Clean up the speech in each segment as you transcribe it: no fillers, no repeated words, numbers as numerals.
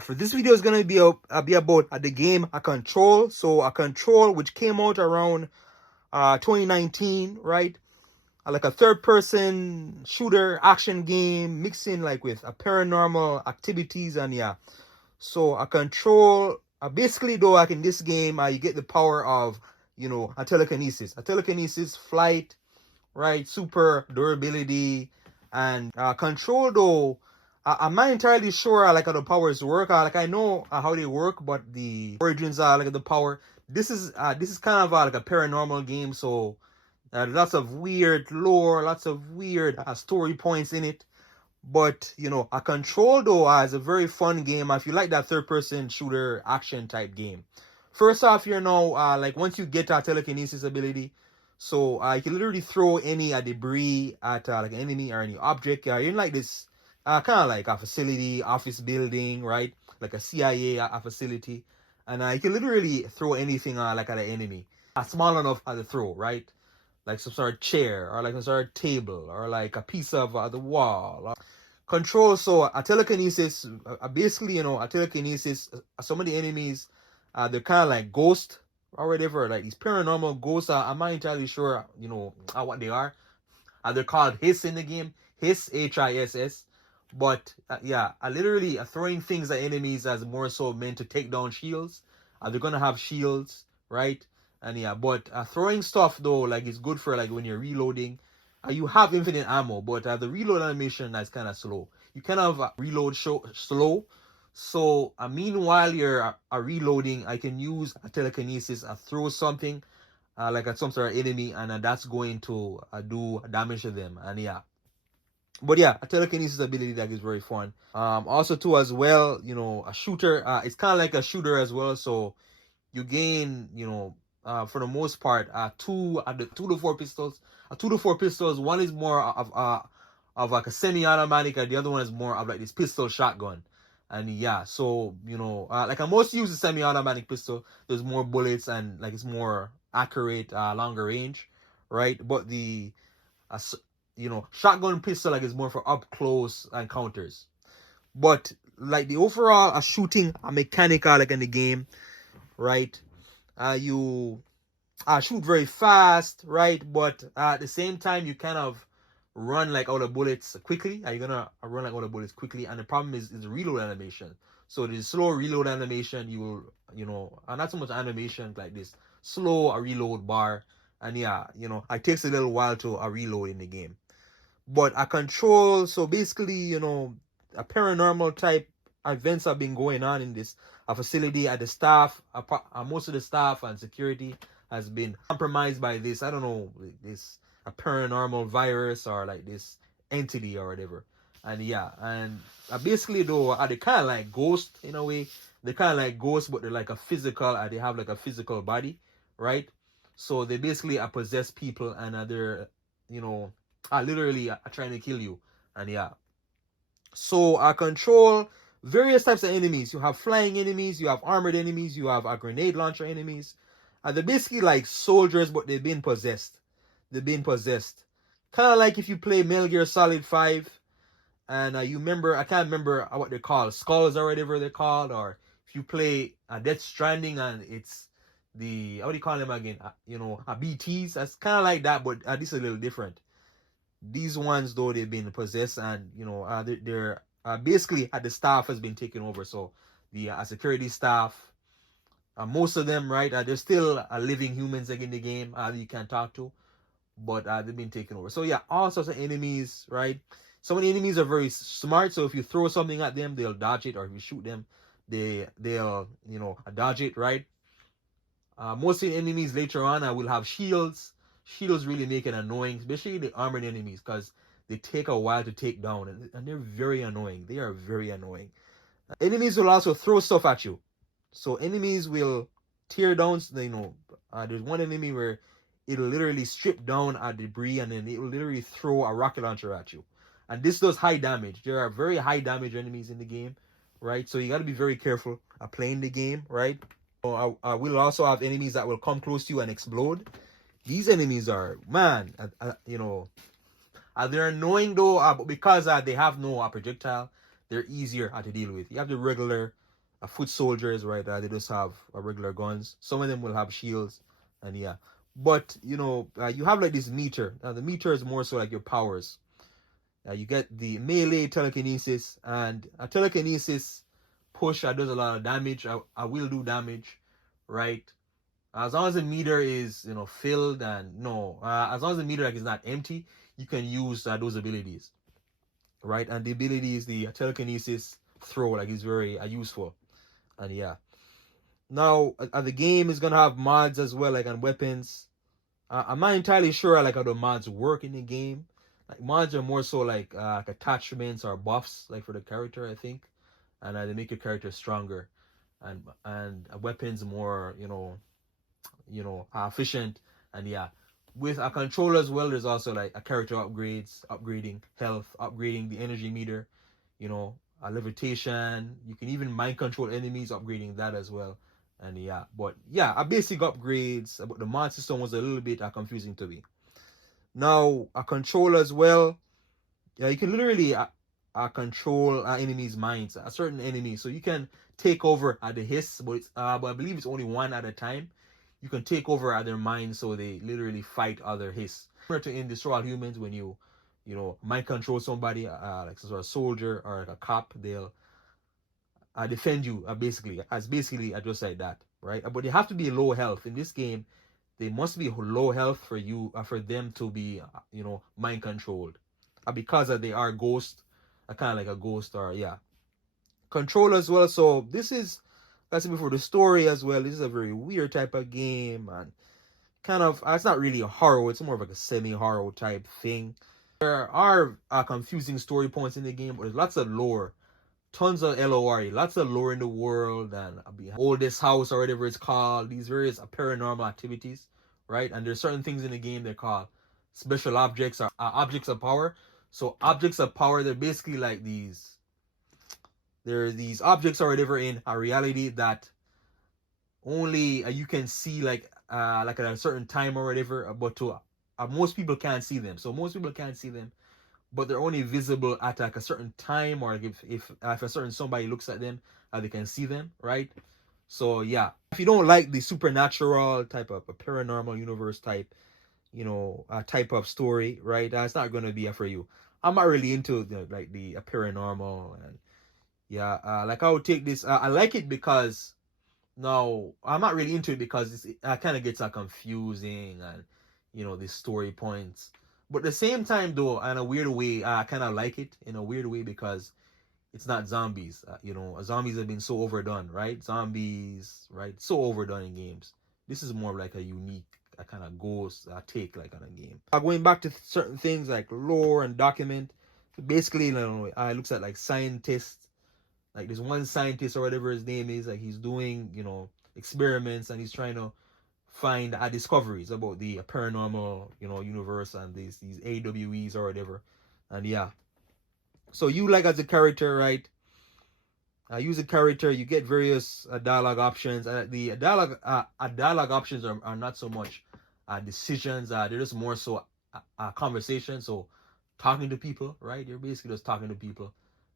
For this video is gonna be about the game a Control. So a Control, which came out around 2019, right? Like a third-person shooter action game, mixing like with a paranormal activities, and yeah. So a Control, basically though, like in this game, you get the power of a telekinesis, flight, right? Super durability, and Control though. I'm not entirely sure like how the powers work. Like I know how they work, but the origins are like the power. This is kind of like a paranormal game, so lots of weird lore, lots of weird story points in it. But a Control though is a very fun game if you like that third-person shooter action type game. First off, like once you get a telekinesis ability, so you can literally throw any debris at like an enemy or any object. You're in like this kind of like a facility, office building, right? Like a CIA a facility, and you can literally throw anything like at an enemy, small enough to throw, right? Like some sort of chair or like some sort of table or like a piece of the wall. Control, so a telekinesis, basically, a telekinesis, some of the enemies, they're kind of like ghosts or whatever, like these paranormal ghosts. I'm not entirely sure, what they are. They're called Hiss in the game, Hiss, Hiss. But yeah, literally throwing things at enemies as more so meant to take down shields. They're gonna have shields, right? And yeah, but throwing stuff though, like it's good for like when you're reloading. You have infinite ammo, but the reload animation is kind of slow. You kind of reload slow. So meanwhile you're reloading, I can use a telekinesis, throw something like at some sort of enemy, and that's going to do damage to them. And yeah, but yeah, a telekinesis ability that is very fun. Also too as well, a shooter. It's kind of like a shooter as well. So you gain, for the most part, two to four pistols. Two to four pistols. One is more of like a semi-automatic, and the other one is more of like this pistol shotgun. And yeah, so like I most use the semi-automatic pistol. There's more bullets and like it's more accurate, longer range, right? But the shotgun pistol like is more for up close encounters. But like the overall shooting mechanical like in the game, right? You shoot very fast, right? But at the same time, you kind of run like out of bullets quickly. You're gonna run like out of bullets quickly, and the problem is the reload animation. So the slow reload animation, you will, not so much animation like this slow reload bar, and yeah, it takes a little while to reload in the game. But a Control, so basically, a paranormal type events have been going on in this facility. At the staff, most of the staff and security has been compromised by this, I don't know, this a paranormal virus or like this entity or whatever. And yeah, and basically though, they kind of like ghosts in a way. They kind of like ghosts, but they're like a physical, they have like a physical body, right? So they basically possess people, and they're, literally trying to kill you. And yeah, so Control various types of enemies. You have flying enemies, you have armored enemies, you have grenade launcher enemies. They're basically like soldiers, but they've been possessed. They've been possessed. Kind of like if you play Metal Gear Solid 5, and you remember, I can't remember what they're called, skulls or whatever they're called, or if you play Death Stranding and it's the, what do you call them again? BTs. That's kind of like that, but this is a little different. These ones though, they've been possessed, and they're basically the staff has been taken over. So the security staff, most of them, right, they're still living humans like in the game you can talk to, but they've been taken over. So yeah, all sorts of enemies, right? Some of the enemies are very smart, so if you throw something at them, they'll dodge it, or if you shoot them, they'll dodge it, right? Most of the enemies later on will have shields. Shields really make it annoying, especially the armored enemies, because they take a while to take down, and they're very annoying. They are very annoying. Enemies will also throw stuff at you. So enemies will tear down, there's one enemy where it'll literally strip down a debris, and then it will literally throw a rocket launcher at you. And this does high damage. There are very high damage enemies in the game, right? So you got to be very careful playing the game, right? We'll also have enemies that will come close to you and explode. These enemies are, man, they're annoying though, but because they have no projectile, they're easier to deal with. You have the regular foot soldiers, right? They just have regular guns. Some of them will have shields, and yeah. But you have like this meter. Now the meter is more so like your powers. You get the melee telekinesis, and a telekinesis push does a lot of damage. I will do damage, right? As long as the meter is filled, and no, as long as the meter like is not empty, you can use those abilities, right? And the abilities, the telekinesis throw, like is very useful, and yeah. Now the game is gonna have mods as well, like on weapons. I'm not entirely sure like how the mods work in the game. Like mods are more so like attachments or buffs, like for the character, I think, and they make your character stronger, and weapons more efficient, and yeah. With a controller as well, there's also like a character upgrades, upgrading health, upgrading the energy meter, a levitation. You can even mind control enemies, upgrading that as well. And yeah, but yeah, a basic upgrades. But the mod system was a little bit confusing to me. Now a controller as well. Yeah, you can literally control enemies' minds, a certain enemy. So you can take over the hiss, but but I believe it's only one at a time. You can take over their minds, so they literally fight other hiss. Similar to in Destroy All Humans, when you mind control somebody, like some sort of soldier or like a cop, they'll defend you basically just like that, right? But they have to be low health in this game. They must be low health for you for them to be mind controlled, because they are ghost, kind of like a ghost, or yeah, control as well. So this is, like I said before, the story as well. This is a very weird type of game, and kind of it's not really a horror. It's more of like a semi-horror type thing. There are confusing story points in the game, but there's lots of lore, tons of lore, lots of lore in the world, and oldest house or whatever it's called. These various paranormal activities, right? And there's certain things in the game they're called special objects or objects of power. So objects of power, they're basically like these. There are these objects or whatever in a reality that only you can see like at a certain time or whatever, but to most people can't see them. So most people can't see them, but they're only visible at like a certain time, or like if a certain somebody looks at them, they can see them, right? So yeah, if you don't like the supernatural type of a paranormal universe type, type of story, right? That's not gonna be for you. I'm not really into the paranormal, and yeah, like I would take this. I like it because no, I'm not really into it because it kind of gets confusing, and the story points. But at the same time, though, in a weird way, I kind of like it in a weird way because it's not zombies. Zombies have been so overdone, right? Zombies, right? So overdone in games. This is more like a unique, kind of ghost take like on a game. Going back to certain things like lore and document. So basically, it looks at like scientists. Like there's one scientist or whatever his name is, like he's doing, experiments, and he's trying to find discoveries about the paranormal, universe, and these AWEs or whatever. And yeah. So you, like, as a character, right? Use a character, you get various dialogue options. The dialogue options are not so much decisions. They're just more so conversation. So talking to people, right? You're basically just talking to people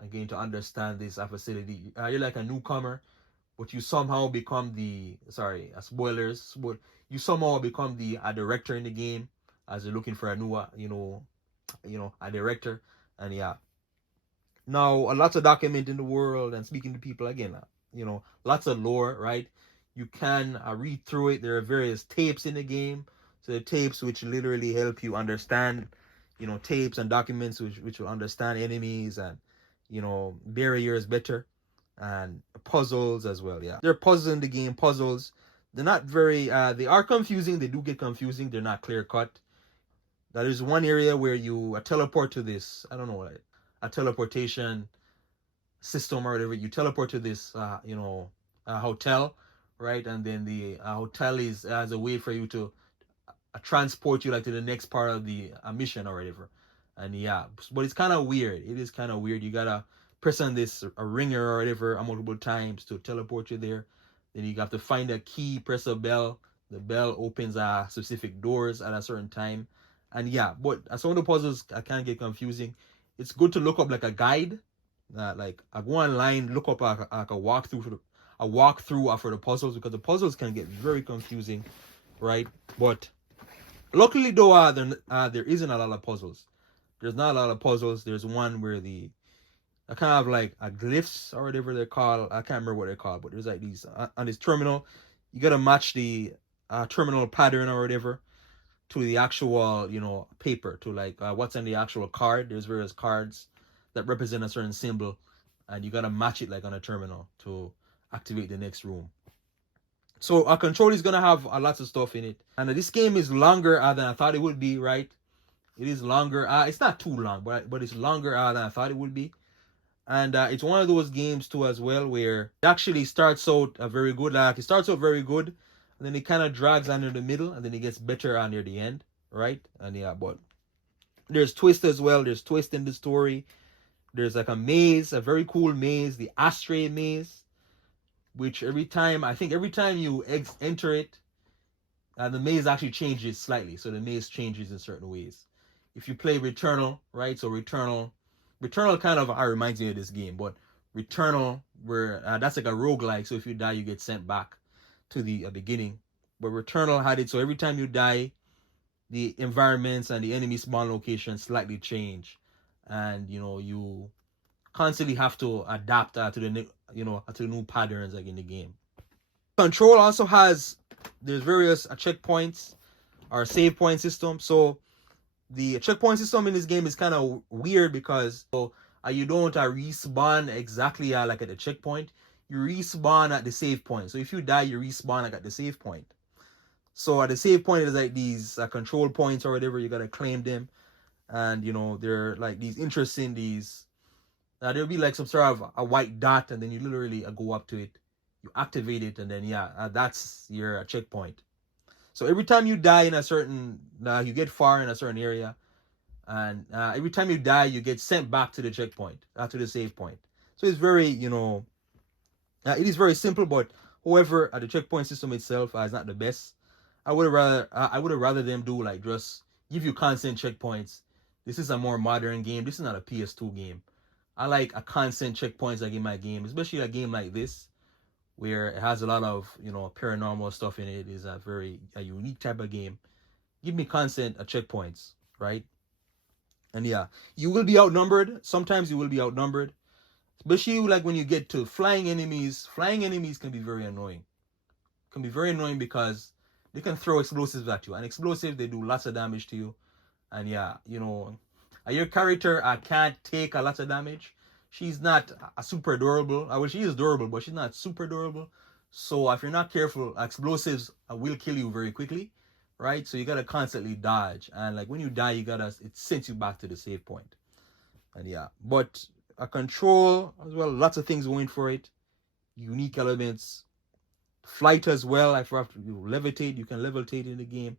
and getting to understand this facility. You're like a newcomer, but you somehow become spoilers, but you somehow become the director in the game as you're looking for a new a director. And yeah, now a lot of document in the world and speaking to people again, lots of lore, right? You can read through it. There are various tapes in the game, so the tapes which literally help you understand, tapes and documents which will understand enemies and barriers better, and puzzles as well. Yeah, there are puzzles in the game. Puzzles, they're not very they are confusing. They do get confusing. They're not clear cut. That is one area where you teleport to this, I don't know, a teleportation system or whatever. You teleport to this hotel, right? And then the hotel is as a way for you to transport you like to the next part of the mission or whatever. And yeah, but it's kind of weird. It is kind of weird. You gotta press on this a ringer or whatever multiple times to teleport you there. Then you have to find a key, press a bell. The bell opens specific doors at a certain time. And yeah, but some of the puzzles can get confusing. It's good to look up like a guide. Like I go online, look up like a walkthrough a walkthrough for the puzzles, because the puzzles can get very confusing, right? But luckily though, there isn't a lot of puzzles. There's not a lot of puzzles. There's one where I kind of like a glyphs or whatever they're called. I can't remember what they're called, but there's like these on this terminal. You gotta match the terminal pattern or whatever to the actual, paper, to like what's on the actual card. There's various cards that represent a certain symbol, and you gotta match it like on a terminal to activate the next room. So our control is gonna have a lot of stuff in it, and this game is longer than I thought it would be. Right, it is longer. It's not too long, but it's longer than I thought it would be. And it's one of those games too as well where it actually starts out very good. Like it starts out very good, and then it kind of drags on in the middle, and then it gets better on near the end, right? And yeah, but there's twist as well. There's twist in the story. There's like a maze, a very cool maze, the Ashtray maze, which every time you enter it, the maze actually changes slightly. So the maze changes in certain ways. If you play Returnal, right? So Returnal kind of reminds me of this game, but Returnal, where that's like a roguelike, so if you die, you get sent back to the beginning. But Returnal had it so every time you die, the environments and the enemy spawn locations slightly change, and you constantly have to adapt to the new patterns like in the game. Control also there's various checkpoints or save point system. So the checkpoint system in this game is kind of weird because you don't respawn exactly like at the checkpoint. You respawn at the save point. So if you die, you respawn like at the save point. So at the save point, there's like these control points or whatever. You gotta claim them, and they're like these interesting there'll be like some sort of a white dot, and then you literally go up to it, you activate it, and then that's your checkpoint. So every time you die in a certain, you get far in a certain area, and every time you die, you get sent back to the checkpoint, to the save point. So it's very, it is very simple, but however, the checkpoint system itself is not the best. I would have rather them do like just give you constant checkpoints. This is a more modern game. This is not a PS2 game. I like a constant checkpoints like in my game, especially a game like this, where it has a lot of paranormal stuff in it. Is a unique type of game. Give me constant checkpoints, right? And yeah, you will be outnumbered. Sometimes you will be outnumbered, especially like when you get to flying enemies. Flying enemies can be very annoying. Can be very annoying because they can throw explosives at you, and explosives, they do lots of damage to you. And yeah, your character can't take a lot of damage. She's not super durable. Well, she is durable, but she's not super durable. So if you're not careful, explosives will kill you very quickly, right? So you gotta constantly dodge, and like when you die, it sends you back to the save point. And yeah, but a control as well, lots of things going for it, unique elements, flight as well. If you have to levitate, you can levitate in the game.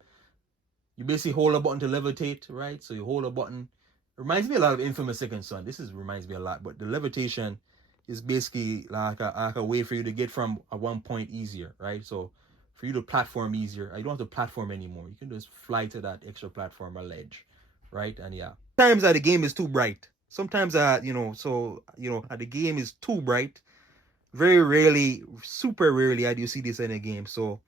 You basically hold a button to levitate, right? So you hold a button. It reminds me a lot of Infamous Second Son. Reminds me a lot, but the levitation is basically like a way for you to get from one point easier, right? So for you to platform easier, you don't have to platform anymore. You can just fly to that extra platform or ledge, right? And yeah, sometimes the game is too bright. Sometimes the game is too bright. Very rarely, super rarely, do you see this in a game. So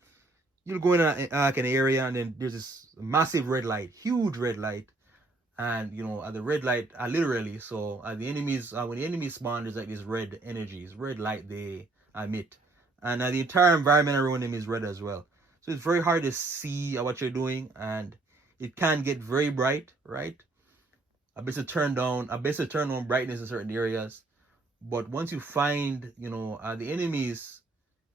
you'll go in an area, and then there's this massive red light, huge red light, and at the red light, literally. So the enemies, when the enemies spawn, there's like this red energies, red light they emit, and the entire environment around them is red as well. So it's very hard to see what you're doing, and it can get very bright, right? I best to turn down brightness in certain areas. But once you find, the enemies,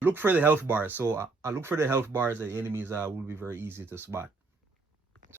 look for the health bars. So I look for the health bars. The enemies will be very easy to spot.